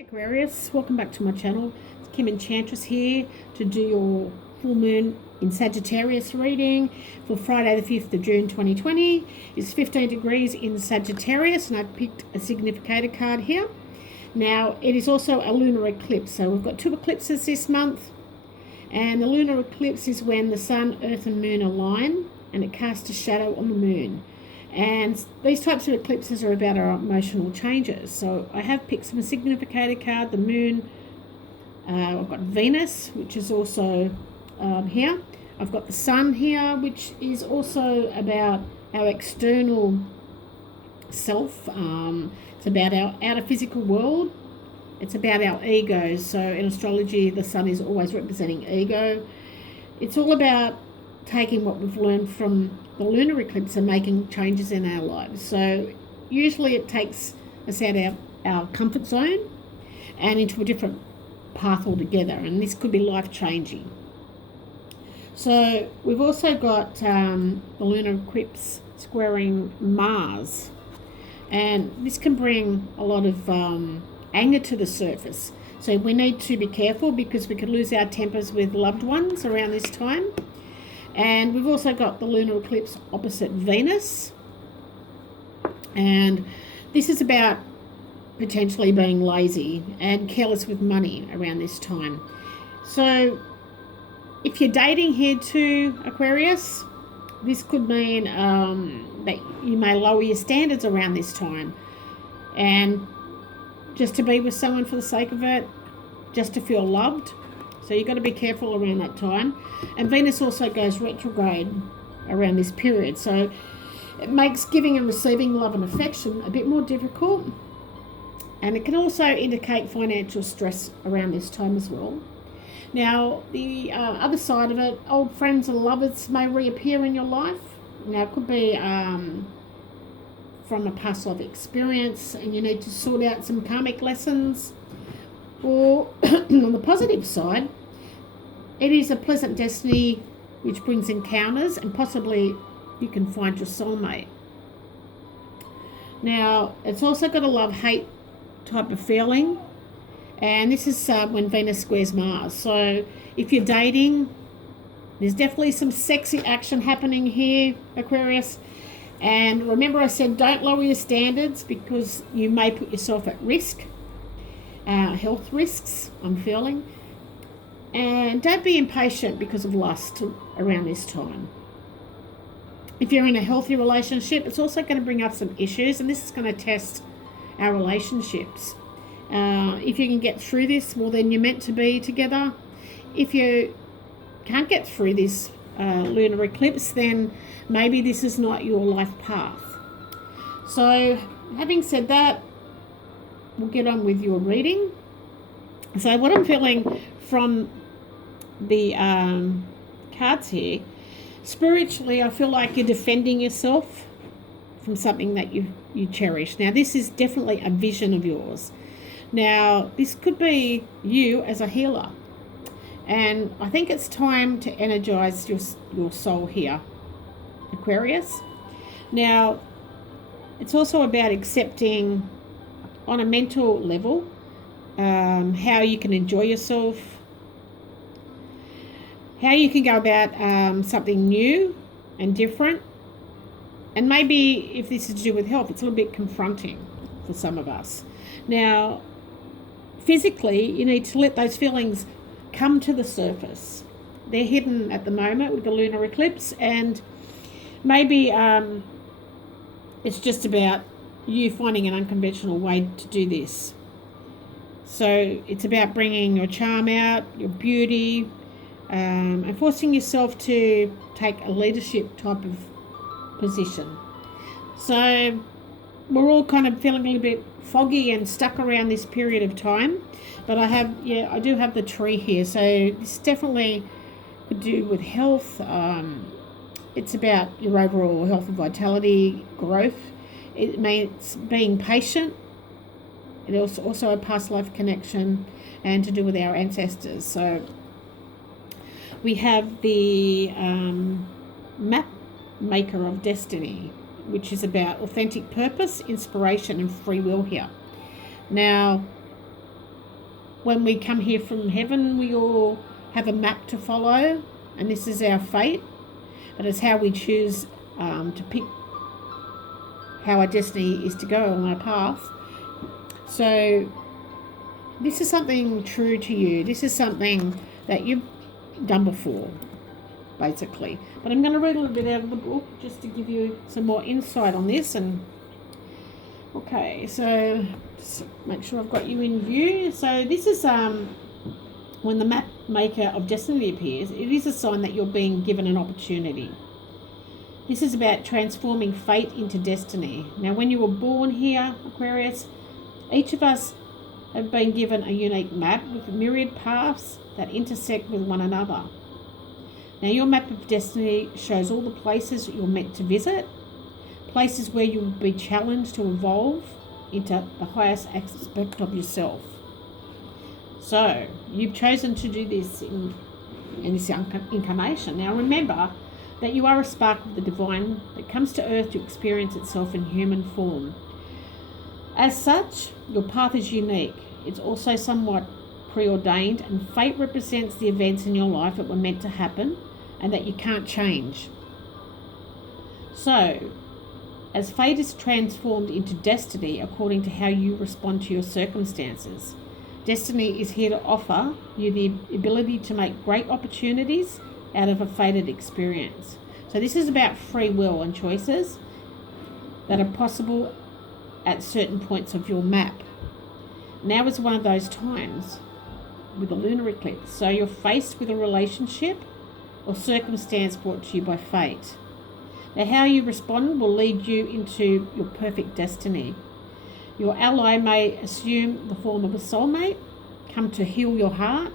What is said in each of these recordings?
Aquarius, welcome back to my channel. It's Kim Enchantress here to do your full moon in Sagittarius reading for Friday the 5th of June 2020. It's 15 degrees in Sagittarius and I've picked a significator card here. Now it is also a lunar eclipse, so we've got two eclipses this month, and the lunar eclipse is when the sun, earth and moon align and it casts a shadow on the moon. And these types of eclipses are about our emotional changes. So I have picked some significator card, the moon. I've got Venus, which is also here. I've got the sun here, which is also about our external self. It's about our outer physical world. It's about our egos. So in astrology, the sun is always representing ego. It's all about taking what we've learned from the lunar eclipse and making changes in our lives. So usually it takes us out of our comfort zone and into a different path altogether, and this could be life-changing. So we've also got the lunar eclipse squaring Mars, and this can bring a lot of anger to the surface. So we need to be careful because we could lose our tempers with loved ones around this time. And we've also got the lunar eclipse opposite Venus. And this is about potentially being lazy and careless with money around this time. So if you're dating here too, Aquarius, this could mean that you may lower your standards around this time. And just to be with someone for the sake of it, just to feel loved. So you've got to be careful around that time. And Venus also goes retrograde around this period. So it makes giving and receiving love and affection a bit more difficult. And it can also indicate financial stress around this time as well. Now, the other side of it, old friends and lovers may reappear in your life. Now, it could be from a past life experience and you need to sort out some karmic lessons. Or on the positive side, it is a pleasant destiny which brings encounters and possibly you can find your soulmate. Now, it's also got a love-hate type of feeling, and this is when Venus squares Mars. So if you're dating, there's definitely some sexy action happening here, Aquarius. And remember I said don't lower your standards because you may put yourself at risk. Health risks, I'm feeling. And don't be impatient because of lust around this time. If you're in a healthy relationship, it's also going to bring up some issues, and this is going to test our relationships. If you can get through this, well, then you're meant to be together. If you can't get through this lunar eclipse, then maybe this is not your life path. So having said that, we'll get on with your reading. So what I'm feeling from the cards here, spiritually, I feel like you're defending yourself from something that you cherish. Now, this is definitely a vision of yours. Now, this could be you as a healer. And I think it's time to energize your soul here, Aquarius. Now, it's also about accepting on a mental level, how you can enjoy yourself, how you can go about something new and different. And maybe if this is to do with health, it's a little bit confronting for some of us. Now, physically, you need to let those feelings come to the surface. They're hidden at the moment with the lunar eclipse, and maybe it's just about you finding an unconventional way to do this. So it's about bringing your charm out, your beauty, and forcing yourself to take a leadership type of position. So we're all kind of feeling a little bit foggy and stuck around this period of time. But I do have the tree here. So this definitely could do with health. It's about your overall health and vitality, growth. It means being patient. It also a past life connection and to do with our ancestors. So we have the map maker of destiny, which is about authentic purpose, inspiration and free will here. Now, when we come here from heaven, we all have a map to follow, and this is our fate. But it's how we choose to pick how our destiny is to go on our path. So this is something true to you. This is something that you've done before, basically. But I'm going to read a little bit out of the book just to give you some more insight on this. And okay, so just make sure I've got you in view. So this is when the map maker of destiny appears, it is a sign that you're being given an opportunity. This is about transforming fate into destiny. Now, when you were born here, Aquarius, each of us have been given a unique map with myriad paths that intersect with one another. Now, your map of destiny shows all the places that you're meant to visit, places where you'll be challenged to evolve into the highest aspect of yourself. So, you've chosen to do this in this incarnation. Now, remember that you are a spark of the divine that comes to earth to experience itself in human form. As such, your path is unique. It's also somewhat preordained, and fate represents the events in your life that were meant to happen and that you can't change. So, as fate is transformed into destiny according to how you respond to your circumstances, destiny is here to offer you the ability to make great opportunities out of a fated experience. So this is about free will and choices that are possible at certain points of your map. Now is one of those times with a lunar eclipse. So you're faced with a relationship or circumstance brought to you by fate. Now how you respond will lead you into your perfect destiny. Your ally may assume the form of a soulmate, come to heal your heart,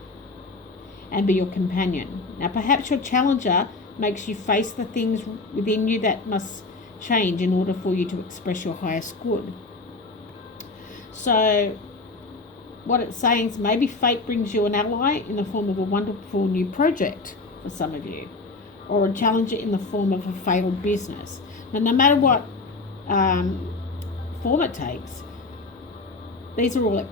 and be your companion. Now perhaps your challenger makes you face the things within you that must change in order for you to express your highest good. So what it's saying is maybe fate brings you an ally in the form of a wonderful new project for some of you, or a challenger in the form of a failed business. Now no matter what form it takes, these are all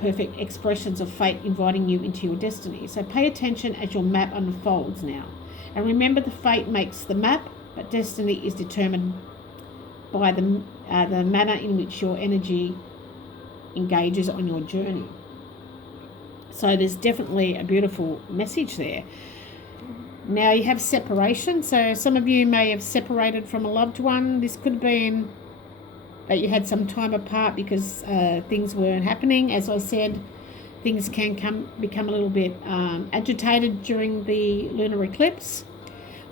perfect expressions of fate inviting you into your destiny. So pay attention as your map unfolds now. And remember, the fate makes the map, but destiny is determined by the manner in which your energy engages on your journey. So there's definitely a beautiful message there. Now you have separation. So some of you may have separated from a loved one. This could have been that you had some time apart because things weren't happening. As I said, things can become a little bit agitated during the lunar eclipse.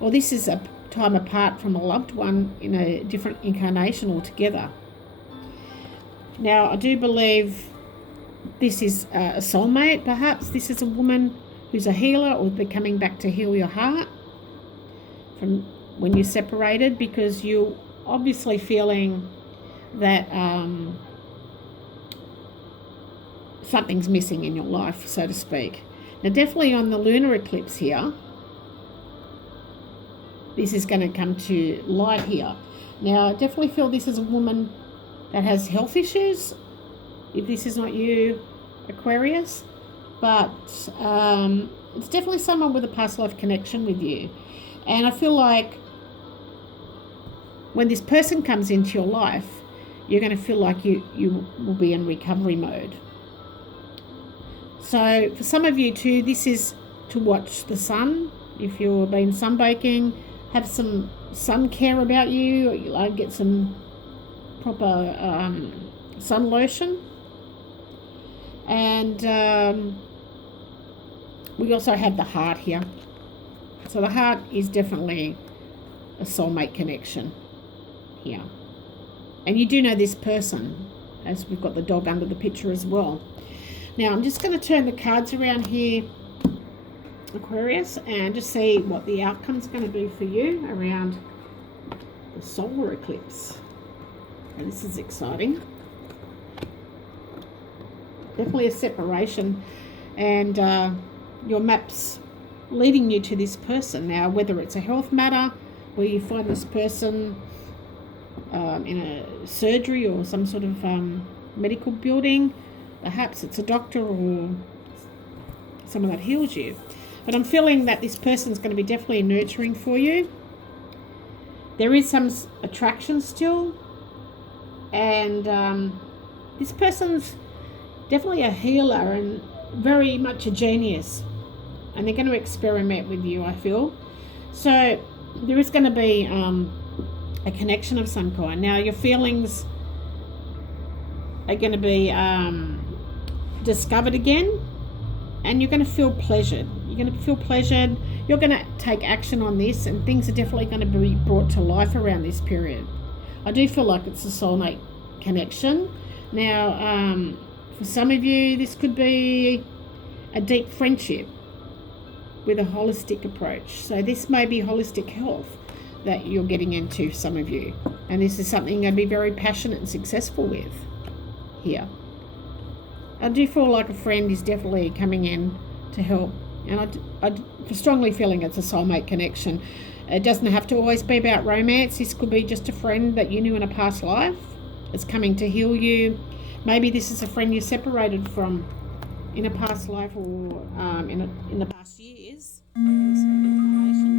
Or this is a time apart from a loved one in a different incarnation altogether. Now, I do believe this is a soulmate, perhaps. This is a woman who's a healer, or they're coming back to heal your heart from when you're separated, because you're obviously feeling that something's missing in your life, so to speak. Now, definitely on the lunar eclipse here, this is going to come to light here. Now, I definitely feel this is a woman that has health issues, if this is not you, Aquarius, but it's definitely someone with a past life connection with you. And I feel like when this person comes into your life, you're going to feel like you will be in recovery mode. So for some of you too, this is to watch the sun. If you've been sunbaking, have some sun care about you. You'll get some proper sun lotion. And we also have the heart here. So the heart is definitely a soulmate connection here. And you do know this person, as we've got the dog under the picture as well. Now, I'm just going to turn the cards around here, Aquarius, and just see what the outcome's going to be for you around the solar eclipse. And this is exciting. Definitely a separation, and your map's leading you to this person. Now, whether it's a health matter, where you find this person in a surgery or some sort of medical building, perhaps it's a doctor or someone that heals you. But I'm feeling that this person's going to be definitely nurturing for you. There is some attraction still. And this person's definitely a healer and very much a genius. And they're going to experiment with you, I feel. So there is going to be a connection of some kind. Now, your feelings are going to be discovered again, and you're going to feel pleasured. You're going to feel pleasured. You're going to take action on this, and things are definitely going to be brought to life around this period. I do feel like it's a soulmate connection. Now, for some of you, this could be a deep friendship with a holistic approach. So this may be holistic health that you're getting into, some of you. And this is something you're going to be very passionate and successful with here. I do feel like a friend is definitely coming in to help. And I'm strongly feeling it's a soulmate connection. It doesn't have to always be about romance. This could be just a friend that you knew in a past life. It's coming to heal you. Maybe this is a friend you separated from in a past life or in the past years.